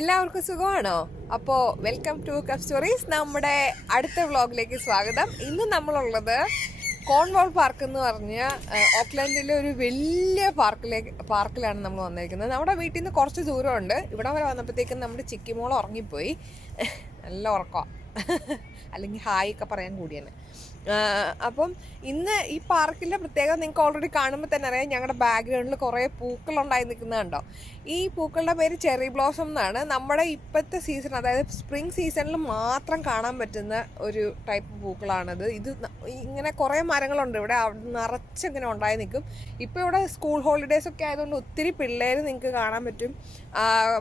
എല്ലാവർക്കും സുഖമാണോ? അപ്പോൾ വെൽക്കം ടു കപ്പ് സ്റ്റോറീസ്. നമ്മുടെ അടുത്ത വ്ളോഗിലേക്ക് സ്വാഗതം. ഇന്ന് നമ്മളുള്ളത് കോൺവാൾ പാർക്ക് എന്ന് പറഞ്ഞ ഓക്ലാൻഡിലെ ഒരു വലിയ പാർക്കിലാണ് നമ്മൾ വന്നിരിക്കുന്നത്. നമ്മുടെ വീട്ടിൽ നിന്ന് കുറച്ച് ദൂരമുണ്ട്. ഇവിടെ വരെ വന്നപ്പോഴത്തേക്കും നമ്മുടെ ചിക്കിമോൾ ഉറങ്ങിപ്പോയി. നല്ല ഉറക്കമാണ്, അല്ലെങ്കിൽ ഹായ് ഒക്കെ പറയാൻ കൂടിയാണ്. അപ്പം ഇന്ന് ഈ പാർക്കിൻ്റെ പ്രത്യേകത നിങ്ങൾക്ക് ഓൾറെഡി കാണുമ്പോൾ തന്നെ അറിയാം. ഞങ്ങളുടെ ബാക്ക്ഗ്രൗണ്ടിൽ കുറേ പൂക്കളുണ്ടായി നിൽക്കുന്നതുണ്ടോ? ഈ പൂക്കളുടെ പേര് ചെറി ബ്ലോസം എന്നാണ്. നമ്മുടെ ഇപ്പോഴത്തെ സീസൺ, അതായത് സ്പ്രിംഗ് സീസണിൽ മാത്രം കാണാൻ പറ്റുന്ന ഒരു ടൈപ്പ് പൂക്കളാണിത്. ഇത് ഇങ്ങനെ കുറേ മരങ്ങളുണ്ട് ഇവിടെ, നിറച്ചിങ്ങനെ ഉണ്ടായി നിൽക്കും. ഇപ്പോൾ ഇവിടെ സ്കൂൾ ഹോളിഡേയ്സ് ഒക്കെ ആയതുകൊണ്ട് ഒത്തിരി പിള്ളേർ നിങ്ങൾക്ക് കാണാൻ പറ്റും.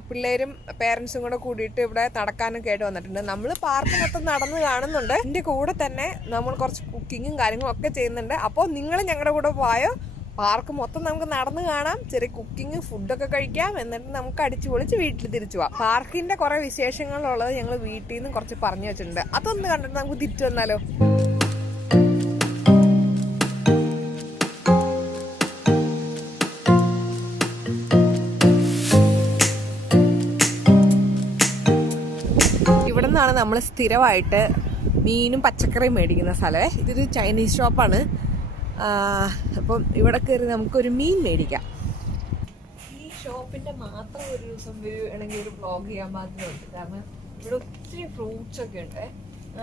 പിള്ളേരും പേരൻസും കൂടെ കൂടിയിട്ട് ഇവിടെ നടക്കാനൊക്കെ ആയിട്ട് വന്നിട്ടുണ്ട്. നമ്മൾ പാർക്ക് മൊത്തം നടന്ന് കാണുന്നുണ്ട്. ഇതിൻ്റെ കൂടെ തന്നെ നമ്മൾ കുറച്ച് കുക്കിങ്ങും കാര്യങ്ങളും ഒക്കെ ചെയ്യുന്നുണ്ട്. അപ്പോൾ നിങ്ങൾ ഞങ്ങളുടെ കൂടെ പോയോ, പാർക്ക് മൊത്തം നമുക്ക് നടന്ന് കാണാം, ചെറിയ കുക്കിങ് ഫുഡൊക്കെ കഴിക്കാം, എന്നിട്ട് നമുക്ക് അടിച്ചു പൊളിച്ച് വീട്ടിൽ തിരിച്ചു പോവാം. പാർക്കിൻ്റെ കുറേ വിശേഷങ്ങളുള്ളത് ഞങ്ങൾ വീട്ടിൽ നിന്ന് കുറച്ച് പറഞ്ഞു വെച്ചിട്ടുണ്ട്. അതൊന്ന് കണ്ടിട്ട് നമുക്ക് തിരിച്ചു വന്നാലോ? ഇവിടെ നിന്നാണ് നമ്മൾ സ്ഥിരമായിട്ട് മീനും പച്ചക്കറിയും മേടിക്കുന്ന സ്ഥലമേ. ഇതൊരു ചൈനീസ് ഷോപ്പാണ്. അപ്പം ഇവിടെ കയറി നമുക്കൊരു മീൻ മേടിക്കാം. ഈ ഷോപ്പിൻ്റെ മാത്രം ഒരു ദിവസം വേണമെങ്കിൽ ഒരു വ്ളോഗ് ചെയ്യാൻ പാകത്തിനുണ്ട്. കാരണം ഇവിടെ ഒത്തിരി ഫ്രൂട്ട്സ് ഒക്കെ ഉണ്ട്.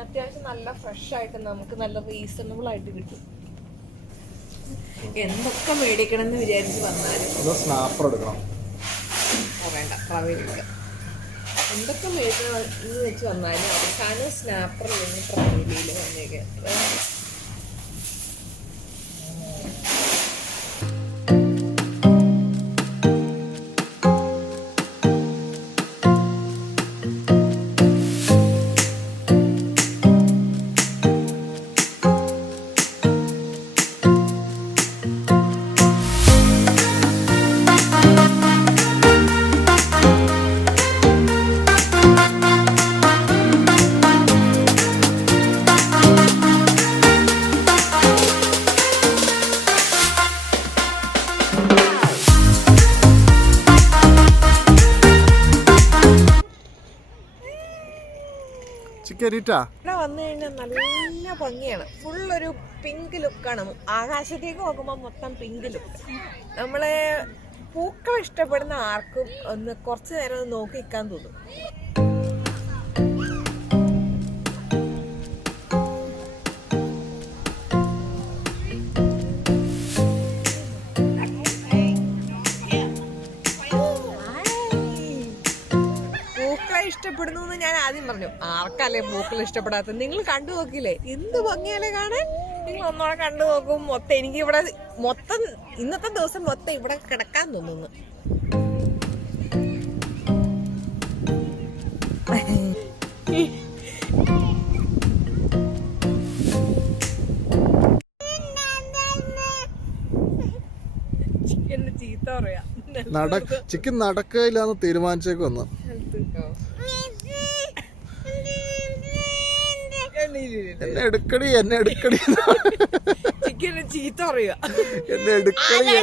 അത്യാവശ്യം നല്ല ഫ്രഷ് ആയിട്ട് നമുക്ക് നല്ല റീസണബിൾ ആയിട്ട് കിട്ടും. എന്തൊക്കെ മേടിക്കണം എന്ന് വിചാരിച്ച് വന്നാലും സ്നാപ്പർ എടുക്കണം. വേണ്ട, പ്രവീണില്ല. എന്തൊക്കെ മേടിക്കണം എന്ന് വെച്ച് വന്നാലും അവസാനം സ്നാപ്പർ അല്ലെങ്കിൽ പ്രവീണിയിൽ വന്നേക്കെ. ഇവിടെ വന്നു കഴിഞ്ഞാൽ നല്ല ഭംഗിയാണ്. ഫുള്ളൊരു പിങ്ക് ലുക്കാണ്. ആകാശത്തേക്ക് നോക്കുമ്പോൾ മൊത്തം പിങ്ക് ലുക്ക്. നമ്മളെ പൂക്കൾ ഇഷ്ടപ്പെടുന്ന ആർക്കും ഒന്ന് കുറച്ചു നേരം ഒന്ന് നോക്കി നിൽക്കാൻ തോന്നും. ഇഷ്ടപ്പെടുന്നു എന്ന് ഞാൻ ആദ്യം പറഞ്ഞു. ആർക്കല്ലേ പൂക്കൾ ഇഷ്ടപ്പെടാത്തത്? നിങ്ങൾ കണ്ടു നോക്കില്ലേ എന്ത് ഭംഗിയല്ലേ കാണാൻ? നിങ്ങൾ ഒന്നോടെ കണ്ടു നോക്കും. മൊത്തം എനിക്ക് ഇവിടെ മൊത്തം ഇന്നത്തെ ദിവസം മൊത്തം ഇവിടെ കിടക്കാൻ തോന്നുന്നു. ചിക്കൻ ചീത്ത പറയാ. ചിക്കൻ നടക്കില്ലാന്ന് തീരുമാനിച്ചേക്ക് വന്നു. എന്നെ എടുക്കടി ചിക്കന് ചീത്ത പറയുക. എന്നെ എടുക്കടി.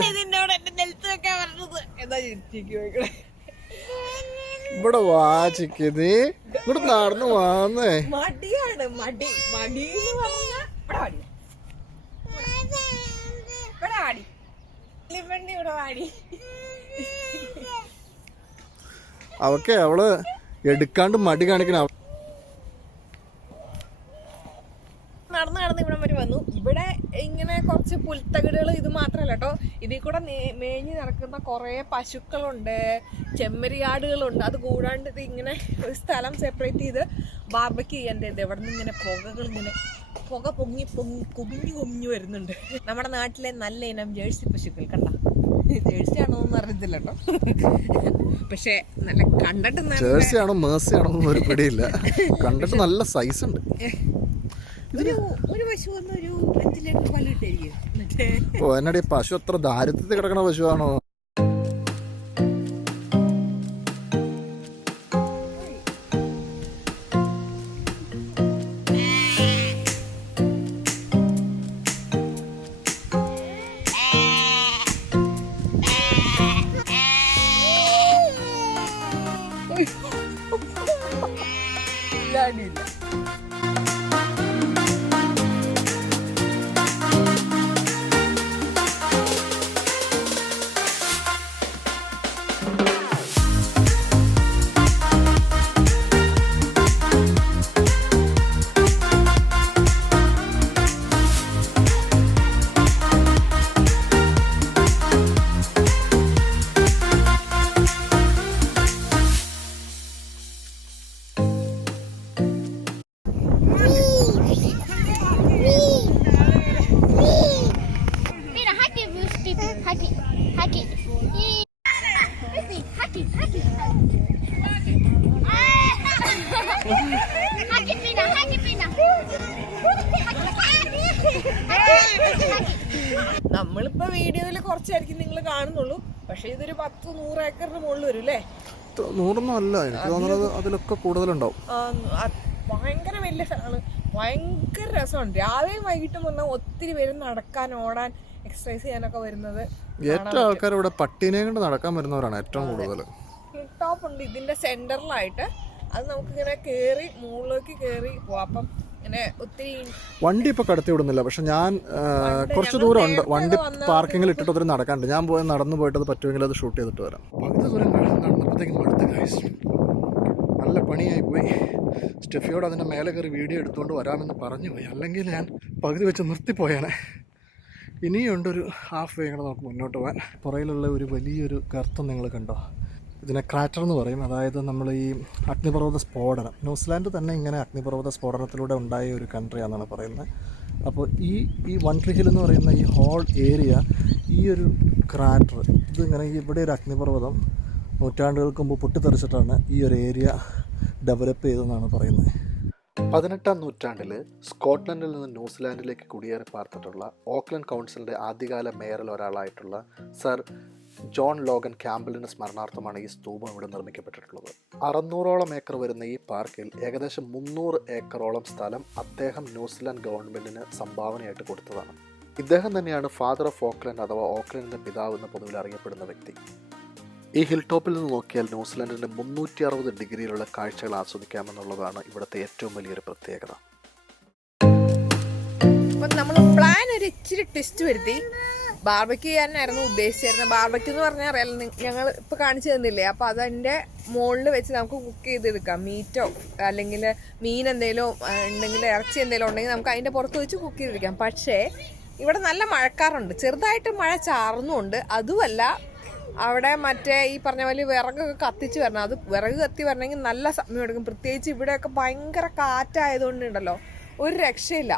ഇവിടെ വാ ചിക്കൻ, നീ ഇവിടെ നടന്നു വാന്നേ. മടിയാണ്, മടി എന്ന് പറഞ്ഞ അവക്കെ അവള് എടുക്കാണ്ട് മടി കാണിക്കണ. നടന്ന് ഇവിടെ വരെ വന്നു. ഇവിടെ ഇങ്ങനെ കുറച്ച് പുൽത്തകിടുകൾ ഇത് മാത്രമല്ല കേട്ടോ, ഇതിൽ കൂടെ മേഞ്ഞ് നടക്കുന്ന കുറേ പശുക്കളുണ്ട്, ചെമ്മരിയാടുകളുണ്ട്. അത് കൂടാണ്ട് ഇത് ഇങ്ങനെ ഒരു സ്ഥലം സെപ്പറേറ്റ് ചെയ്ത് ബാർബക്യൂ ചെയ്യാൻ. ഇവിടെ നിന്ന് ഇങ്ങനെ പുക പൊങ്ങി കുമിഞ്ഞു വരുന്നുണ്ട്. നമ്മുടെ നാട്ടിലെ നല്ല ഇനം ജേഴ്സി പശുക്കൾ കണ്ട. ജേഴ്സി ആണോന്ന് അറിയത്തില്ല കേട്ടോ, പക്ഷെ നല്ല കണ്ടിട്ട് ജേഴ്സി ആണോ മേഴ്സി ആണോ ഒരു പിടിയില്ല. കണ്ടിട്ട് നല്ല സൈസ് ഉണ്ട്. ഒരു പശു വന്ന് ഒരു 5 ലിറ്റർ പാല് കിട്ടായിരിക്കും. ഓ എന്നടി പശു അത്ര ദാരിദ്ര്യത്തിൽ കിടക്കണ പശുവാണോ? പോകാനില്ല. നമ്മളിപ്പോ വീഡിയോയില് കുറച്ചായിരിക്കും നിങ്ങൾ കാണുന്നുള്ളൂ, പക്ഷെ ഇതൊരു 10-100 ഏക്കറിന് മുകളിൽ വരും അല്ലേ? 100 അല്ല, എനിക്ക് തോന്നുന്നത് അതിലൊക്കെ കൂടുതലുണ്ടാവും. ഭയങ്കര വലിയ സ്ഥലമാണ്, ഭയങ്കര രസമാണ്. രാവിലെയും വൈകിട്ടും വന്നാൽ ഒത്തിരി പേര് നടക്കാൻ, ഓടാൻ, എക്സസൈസ് ചെയ്യാനൊക്കെ വരുന്നത്. ഏറ്റവും ആൾക്കാർ ഇവിടെ പട്ടിനെ കൊണ്ട് നടക്കാൻ വരുന്നവരാണ് ഏറ്റവും കൂടുതൽ. ഹിൽ ടോപ്പ് ഉണ്ട് ഇതിന്റെ സെന്ററിലായിട്ട്, അത് നമുക്കിങ്ങനെ കേറി മുകളിലേക്ക് കേറി പോവാം. അപ്പം ഇങ്ങനെ ഒത്തിരി വണ്ടി ഇപ്പൊ കടത്തി വിടുന്നില്ല, പക്ഷെ ഞാൻ കുറച്ച് ദൂരം ഉണ്ട്, വണ്ടി പാർക്കിങ്ങിൽ ഇട്ടിട്ട് ഒത്തിരി നടക്കാണ്ട്. ഞാൻ പോയി നടന്നു പോയിട്ട് അത് പറ്റുമെങ്കിൽ അത് ഷൂട്ട് ചെയ്തിട്ട് വരാം. പകുതി ദൂരം നടന്നപ്പോഴത്തേക്കും അടുത്ത കാഴ്ച നല്ല പണിയായി പോയി. സ്റ്റെഫിയോട് അതിൻ്റെ മേലെ കയറി വീഡിയോ എടുത്തുകൊണ്ട് വരാമെന്ന് പറഞ്ഞു പോയി, അല്ലെങ്കിൽ ഞാൻ പകുതി വെച്ച് നിർത്തിപ്പോയാണ്. ഇനിയുണ്ടൊരു ഹാഫ് വേ കൂടെ നമുക്ക് മുന്നോട്ട് പോകാൻ. പുറയിലുള്ള ഒരു വലിയൊരു ഗർത്തം നിങ്ങൾ കണ്ടോ? ഇതിനെ ക്രാറ്റർ എന്ന് പറയും. അതായത് നമ്മൾ ഈ അഗ്നിപർവ്വത സ്ഫോടനം, ന്യൂസിലാൻഡ് തന്നെ ഇങ്ങനെ അഗ്നിപർവ്വത സ്ഫോടനത്തിലൂടെ ഉണ്ടായ ഒരു കൺട്രിയാണെന്നാണ് പറയുന്നത്. അപ്പോൾ ഈ വൺ ട്രീ ഹിൽ എന്ന് പറയുന്ന ഈ ഹോൾ ഏരിയ, ഈ ഒരു ക്രാറ്റർ, ഇതിങ്ങനെ ഇവിടെ ഒരു അഗ്നിപർവ്വതം നൂറ്റാണ്ടുകൾക്ക് മുമ്പ് പൊട്ടിത്തെറിച്ചിട്ടാണ് ഈ ഒരു ഏരിയ ഡെവലപ്പ് ചെയ്തതെന്നാണ് പറയുന്നത്. 18-ാം നൂറ്റാണ്ടിൽ സ്കോട്ട്ലൻഡിൽ നിന്ന് ന്യൂസിലാൻഡിലേക്ക് കുടിയേറി പാർത്തിട്ടുള്ള ഓക്ലൻഡ് കൗൺസിലിൻ്റെ ആദ്യകാല മേയറിൽ ഒരാളായിട്ടുള്ള സർ ജോൺ ലോഗൻ ക്യാമ്പലിന് സ്മരണാർത്ഥമാണ് ഈ സ്തൂപം ഇവിടെ നിർമ്മിക്കപ്പെട്ടിട്ടുള്ളത്. 600ഓളം ഏക്കർ വരുന്ന ഈ പാർക്കിൽ ഏകദേശം 300 ഏക്കറോളം സ്ഥലം അദ്ദേഹം ന്യൂസിലാൻഡ് ഗവൺമെൻറ്റിന് സംഭാവനയായിട്ട് കൊടുത്തതാണ്. ഇദ്ദേഹം തന്നെയാണ് ഫാദർ ഓഫ് ഓക്ലൻഡ് അഥവാ ഓക്ലൻഡിൻ്റെ പിതാവ് എന്ന് പൊതുവിൽ അറിയപ്പെടുന്ന വ്യക്തി. ഈ ഹിൽ ടോപ്പിൽ നിന്ന് നോക്കിയാൽ ന്യൂസിലാൻഡിൻ്റെ 360 ഡിഗ്രിയിലുള്ള കാഴ്ചകൾ ആസ്വദിക്കാമെന്നുള്ളതാണ് ഇവിടുത്തെ ഏറ്റവും വലിയൊരു പ്രത്യേകത. നമ്മൾ പ്ലാൻ ഒരു ഇച്ചിരി ട്വിസ്റ്റ് വരുത്തി. ബാർബക്യൂ ചെയ്യാനായിരുന്നു ഉദ്ദേശിച്ചിരുന്നത്. ബാർബക്യൂ എന്ന് പറഞ്ഞാൽ അറിയാലോ, ഞങ്ങൾ ഇപ്പോൾ കാണിച്ചു തന്നില്ലേ? അപ്പോൾ അതിൻ്റെ മുകളിൽ വെച്ച് നമുക്ക് കുക്ക് ചെയ്തെടുക്കാം. മീറ്റോ അല്ലെങ്കിൽ മീൻ എന്തെങ്കിലും ഉണ്ടെങ്കിൽ, ഇറച്ചി എന്തെങ്കിലും ഉണ്ടെങ്കിൽ നമുക്ക് അതിൻ്റെ പുറത്ത് വെച്ച് കുക്ക് ചെയ്തെടുക്കാം. പക്ഷേ ഇവിടെ നല്ല മഴക്കാറുണ്ട്, ചെറുതായിട്ട് മഴ ചാർന്നുണ്ട്. അതുമല്ല, അവിടെ മറ്റേ ഈ പറഞ്ഞ പോലെ വിറകൊക്കെ കത്തിച്ച് വരണം. അത് വിറക് കത്തി വരണമെങ്കിൽ നല്ല സമയം എടുക്കും. പ്രത്യേകിച്ച് ഇവിടെയൊക്കെ ഭയങ്കര കാറ്റായതുകൊണ്ടുണ്ടല്ലോ ഒരു രക്ഷയില്ല.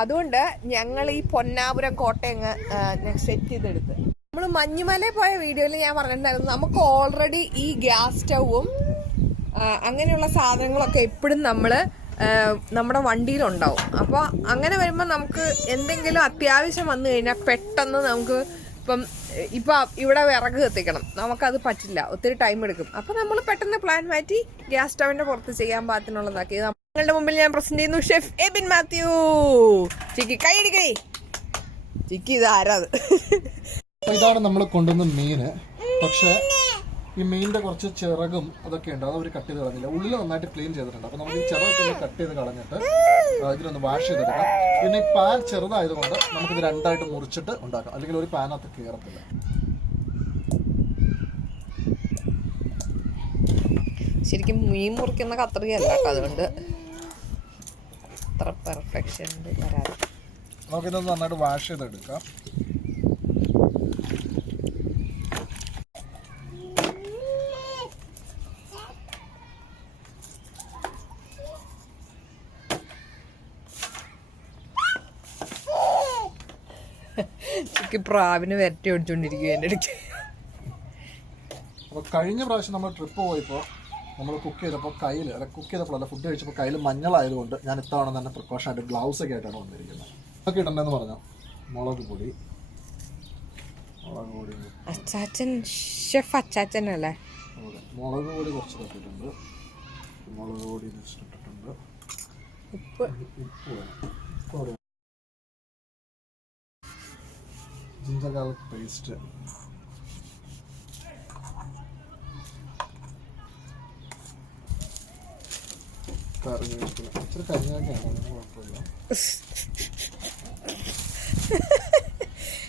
അതുകൊണ്ട് ഞങ്ങൾ ഈ പൊന്നാപുരം കോട്ടയങ്ങ് സെറ്റ് ചെയ്തെടുത്ത്. നമ്മൾ മഞ്ഞുമലയിൽ പോയ വീഡിയോയിൽ ഞാൻ പറഞ്ഞിട്ടുണ്ടായിരുന്നു, നമുക്ക് ഓൾറെഡി ഈ ഗ്യാസ് സ്റ്റൗവും അങ്ങനെയുള്ള സാധനങ്ങളൊക്കെ എപ്പോഴും നമ്മുടെ വണ്ടിയിലുണ്ടാവും. അപ്പോൾ അങ്ങനെ വരുമ്പോൾ നമുക്ക് എന്തെങ്കിലും അത്യാവശ്യം വന്നു കഴിഞ്ഞാൽ പെട്ടെന്ന് നമുക്ക് ഇപ്പം ഇവിടെ വിറക് കത്തിക്കണം, നമുക്കത് പറ്റില്ല, ഒത്തിരി ടൈം എടുക്കും. അപ്പോൾ നമ്മൾ പെട്ടെന്ന് പ്ലാൻ മാറ്റി ഗ്യാസ് സ്റ്റവിൻ്റെ പുറത്ത് ചെയ്യാൻ പാകത്തിനുള്ളതാക്കി. നിങ്ങളുടെ മുമ്പിൽ ഞാൻ പ്രസന്റ് ചെയ്യുന്നു ഷെഫ് എബിൻ മാത്യു. ചിക്കി കൈയടിക്കേ, ചിക്കി ഇതാരത്? ഇതാണ് നമ്മൾ കൊണ്ടുവന്ന മീന്. പക്ഷേ ഈ മീനിന്റെ കുറച്ച് ചിറകും അതൊക്കെ ഉണ്ട്, അത് അവർ കട്ട് ചെയ്ത് കളഞ്ഞില്ല. ഉള്ളിൽ നന്നായിട്ട് ക്ലീൻ ചെയ്തിട്ടുണ്ട്. അപ്പോൾ നമുക്ക് ഈ ചിറകൊക്കെ ഒന്ന് കട്ട് ചെയ്ത് കളഞ്ഞിട്ട് ഇതിനൊന്ന് വാഷ് ചെയ്തെടുക്കാം. പിന്നെ ഈ പാൻ ചെറുതായതുകൊണ്ട് നമുക്കിത് രണ്ടായിട്ട് മുറിച്ചിട്ട് ഉണ്ടാക്കാം, അല്ലെങ്കിൽ ഒരു പാനകത്ത് കയറത്തില്ല. ശരിക്കും മീൻ മുറിക്കുന്ന കത്രികയല്ല കേട്ടോ, അതുകൊണ്ട് അത്ര പെർഫെക്ഷൻ വരാതെ. നമുക്കിതൊന്ന് നന്നായിട്ട് വാഷ് ചെയ്തെടുക്കാം. പ്രാവിന് വരട്ടി ഓടിച്ചോണ്ടിരിക്കും എൻ്റെ ഇടയ്ക്ക്. അപ്പോൾ കഴിഞ്ഞ പ്രാവശ്യം നമ്മൾ ട്രിപ്പ് പോയപ്പോൾ നമ്മൾ കുക്ക് ചെയ്തപ്പോൾ കുക്ക് ചെയ്തപ്പോഴല്ല, ഫുഡ് കഴിച്ചപ്പോൾ കയ്യിൽ മഞ്ഞളായതുകൊണ്ട് ഞാൻ ഇത്തവണ തന്നെ പ്രിക്കോഷനായിട്ട് ഗ്ലൗസ് ഒക്കെ ആയിട്ടാണ് വന്നിരിക്കുന്നത്. അതൊക്കെ ഇടണ്ടെന്ന് പറഞ്ഞു. മുളക് പൊടി അച്ചാച്ചൻ ഷെഫ് അച്ചാച്ചനല്ലേ? മുളക് പൊടി കുറച്ച് തട്ടിട്ടുണ്ട്, മുളക് പൊടി ഇട്ടിട്ടുണ്ട്, ഉപ്പ് ജിഞ്ചർ ഗാർലിക് പേസ്റ്റ്, ഇച്ചിരി കരിഞ്ഞാണ്, കുഴപ്പമില്ല.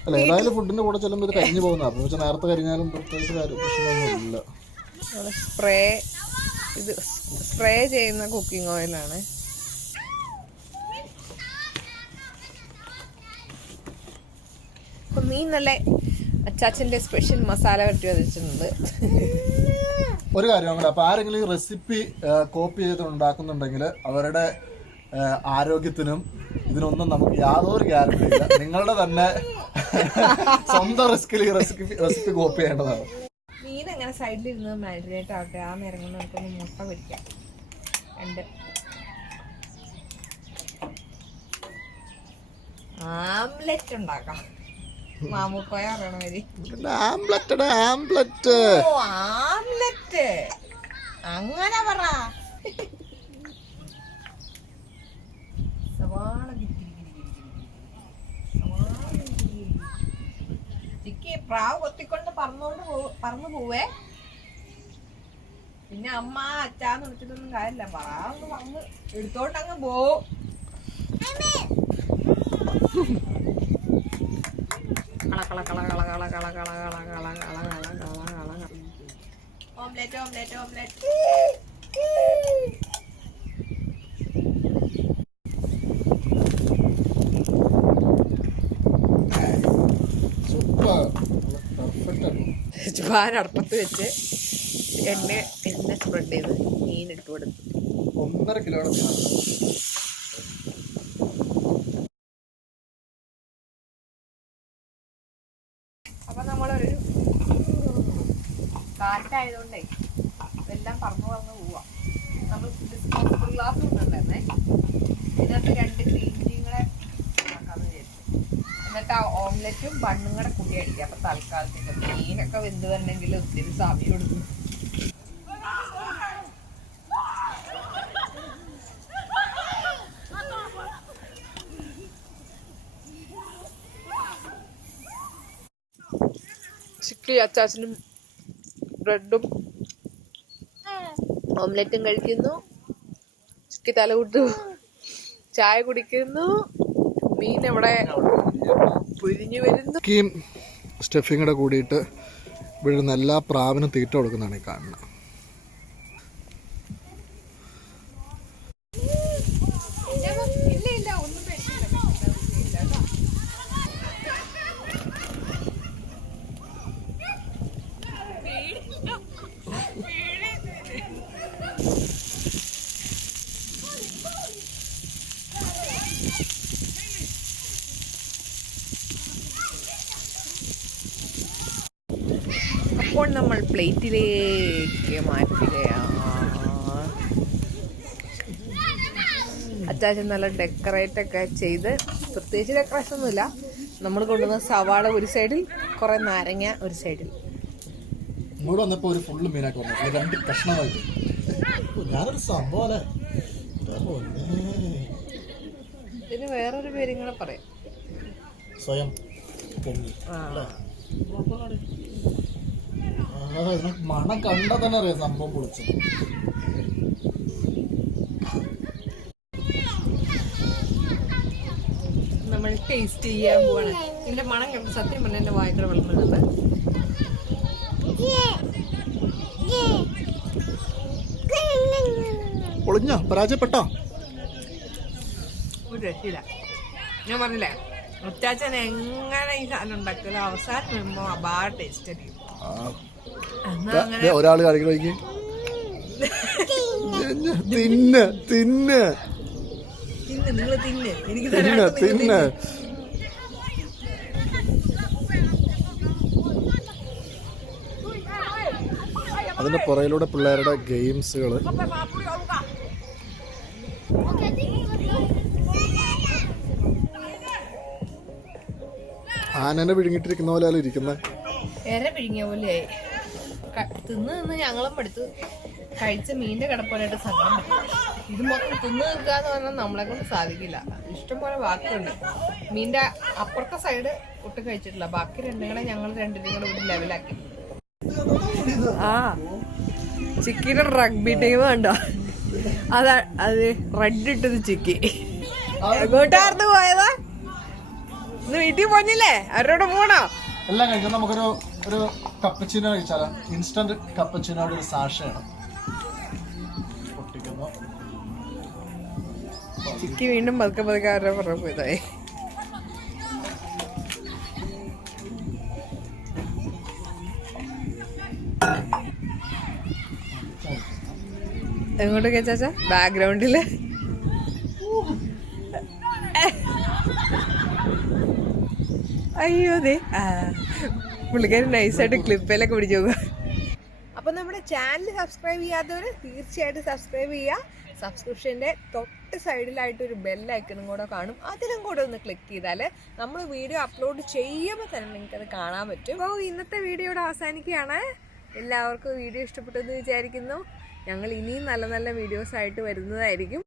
അല്ല, ഏതായാലും ഫുഡിന്റെ കൂടെ ചെല്ലുമ്പോൾ ഇത് കരിഞ്ഞു പോകുന്ന, അപ്പൊ വെച്ചാൽ നേരത്തെ കരിഞ്ഞാലും പ്രത്യേകിച്ച് പ്രശ്നമൊന്നുമില്ല. സ്പ്രേ ചെയ്യുന്ന കുക്കിംഗ് ഓയിലാണ്. അപ്പൊ മീൻ നല്ല അച്ചാച്ചന്റെ സ്പെഷ്യൽ മസാല വരട്ടി വച്ചിട്ടുണ്ട്. ഒരു കാര്യം കൂടെ, അപ്പൊ ആരെങ്കിലും ഈ റെസിപ്പി കോപ്പി ചെയ്ത് ഉണ്ടാക്കുന്നുണ്ടെങ്കിൽ അവരുടെ ആരോഗ്യത്തിനും ഇതിനൊന്നും നമുക്ക് യാതൊരു ഗ്യാരണ്ടി ഇല്ല. നിങ്ങളുടെ തന്നെ സ്വന്തം റിസ്കിൽ ഈ റെസിപ്പി കോപ്പി ചെയ്യേണ്ടതാണ്. മീൻ അങ്ങനെ സൈഡിലിരുന്ന് മാരിനേറ്റ് ആവട്ടെ. ആ നേരം കൊണ്ട് നമുക്കൊന്ന് മുട്ട പൊരിക്കാം. 2 ആംലെറ്റ് ഉണ്ടാക്കാം. മാമുക്കോയ പറയണ മതി. ആംലെറ്റ് അങ്ങനെ പറ. ചിക്കി പ്രാവ് കൊത്തിക്കൊണ്ട് പറന്നു പോവേ. പിന്നെ അമ്മ അച്ചാന്ന് വിളിച്ചിട്ടൊന്നും കാര്യമില്ല. പ്രാവ് വന്ന് എടുത്തോട്ടങ്ങ് പോവും. ഓംലെറ്റ്. പാൻ അടുപ്പത്ത് വെച്ച് എണ്ണ സ്പ്രെഡ് ചെയ്ത് മീൻ ഇട്ട് കൊടുത്തു. 1.5 കിലോ. അപ്പൊ നമ്മളൊരു കാറ്റായതുകൊണ്ടേ ഇതെല്ലാം പറന്നു പോവാം. നമ്മൾ ഡിസ്പോസിബിൾ ഗ്ലാസ് കൊണ്ടുണ്ടായിരുന്നേ. ഇതിനകത്ത് 2 ഗ്രീൻ ടീയും കൂടെ ആക്കാന്ന് വിചാരിച്ചു. എന്നിട്ട് ആ ഓംലെറ്റും ബണ്ണും കൂടെ കൂട്ടി അടിക്കാം. അപ്പൊ തൽക്കാലത്തേക്ക് മീനൊക്കെ വെന്ത് വരണമെങ്കിൽ ഒത്തിരി സമയം എടുക്കും. ചിക്കി അച്ചാച്ചനും ബ്രെഡും ഓംലെറ്റും കഴിക്കുന്നു. ചിക്കി തല കൂട്ടു ചായ കുടിക്കുന്നു. മീൻ ഇവിടെ പൊരിഞ്ഞു വരുന്നു. സ്റ്റഫിങ് കൂടെ കൂടിയിട്ട് വീഴുന്ന എല്ലാ പ്രാവിനും തീറ്റ കൊടുക്കുന്നതാണ് ഈ കാണുന്നത്. അപ്പോൾ നമ്മൾ പ്ലേറ്റിലേക്ക് മാറ്റുകയാണ്. അച്ചാച്ചൻ നല്ല ഡെക്കറേറ്റൊക്കെ ചെയ്ത്, പ്രത്യേകിച്ച് ഡെക്കറേഷൻ ഒന്നുമില്ല. നമ്മൾ കൊണ്ടുവന്ന സവാള ഒരു സൈഡിൽ, കുറെ നാരങ്ങ ഒരു സൈഡിൽ. ഇങ്ങോട്ട് വന്നപ്പോ ഒരു ഫുള്ള് മീനാക്കി വന്നു. 2 കഷ്ണമായിട്ട് ഞാനൊരു സംഭവം. ഇതിന് വേറൊരു പേരും കൂടെ പറയാം. സ്വയം മണം കണ്ടാ തന്നെ അറിയാം സംഭവം പൊളിച്ചു. നമ്മൾ ടേസ്റ്റ് ചെയ്യാൻ പോവാണ്. ഇതിന്റെ മണം കണ്ട് സത്യം പറഞ്ഞ എന്റെ വായിക്കട വെള്ളം. പൊളിഞ്ഞോ? പരാജയപ്പെട്ടോ? ഒരു രക്ഷയില്ല. ഞാൻ പറഞ്ഞില്ലേ, അച്ചാച്ചൻ എങ്ങനെ ഈ സാധനം ഉണ്ടാക്കില്ല, അവസാനം വരുമ്പോ അപാര ടേസ്റ്റ് ആയിരിക്കും. ഒരാള് കഴിക്കണമെങ്കിൽ തിന്ന് തിന്ന് നിങ്ങൾ തിന്ന്, എനിക്ക് തിന്ന്. അതിന്റെ പുറയിലൂടെ പിള്ളേരുടെ ഗെയിംസുകള്. ആനനെ വിഴുങ്ങിട്ടിരിക്കുന്ന പോലെ ഇരിക്കുന്നത്. എര പിഴുങ്ങിയ പോലെയായി. തിന്ന് ഞങ്ങളും എടുത്ത് കഴിച്ച മീനിന്റെ കിടപ്പോലായിട്ട് സങ്കടം പറ്റും. ഇത് മൊത്തം തിന്ന് നിൽക്കാന്ന് പറഞ്ഞാൽ നമ്മളെ കൊണ്ട് സാധിക്കില്ല. ഇഷ്ടംപോലെ ബാക്കിയുണ്ട്. മീനിന്റെ അപ്പുറത്തെ സൈഡ് ഒട്ടും കഴിച്ചിട്ടില്ല. ബാക്കി 2 കൂടെ ഞങ്ങൾ 2 കൂടെ ഇവിടെ ലെവലാക്കി. ആ ചിക്കിയുടെ റഗ്ബി ടീം കണ്ടോ? അതാ അത് റെഡ് ഇട്ടത് ചിക്കി എങ്ങോട്ടായിരുന്നു പോയതാ? ഇന്ന് വീട്ടിൽ പോന്നില്ലേ? അവരോട് പോണോ? എല്ലാം കഴിക്കും. നമുക്കൊരു ഒരു കപ്പച്ചിനോ കഴിച്ചാലോ? ഇൻസ്റ്റന്റ് കപ്പച്ചിനോട് ഒരു സാഷയാണ് പൊട്ടിക്കുന്നു. ചിക്കി വീണ്ടും പതുക്കെ പതുക്കെ അവരുടെ പുറകെ പോയതായി. എങ്ങോട്ടൊക്കെ ചാച്ചാ? ബാക്ക്ഗ്രൗണ്ടില് അയ്യോ അതെ പുള്ളിക്കാരൻ നൈസായിട്ട് ക്ലിപ്പിലൊക്കെ പിടിച്ചു പോകുക. അപ്പൊ നമ്മുടെ ചാനൽ സബ്സ്ക്രൈബ് ചെയ്യാത്തവര് തീർച്ചയായിട്ടും സബ്സ്ക്രൈബ് ചെയ്യുക. സബ്സ്ക്രിപ്ഷന്റെ തൊട്ട് സൈഡിലായിട്ട് ഒരു ബെൽ ഐക്കണും കൂടെ കാണും. അതിലും കൂടെ ഒന്ന് ക്ലിക്ക് ചെയ്താൽ നമ്മൾ വീഡിയോ അപ്ലോഡ് ചെയ്യുമ്പോൾ തന്നെ നിങ്ങൾക്ക് അത് കാണാൻ പറ്റും. അപ്പോൾ ഇന്നത്തെ വീഡിയോയുടെ അവസാനിക്കുകയാണ്. എല്ലാവർക്കും വീഡിയോ ഇഷ്ടപ്പെട്ടെന്ന് വിചാരിക്കുന്നു. ഞങ്ങൾ ഇനിയും നല്ല നല്ല വീഡിയോസ് ആയിട്ട് വരുന്നതായിരിക്കും.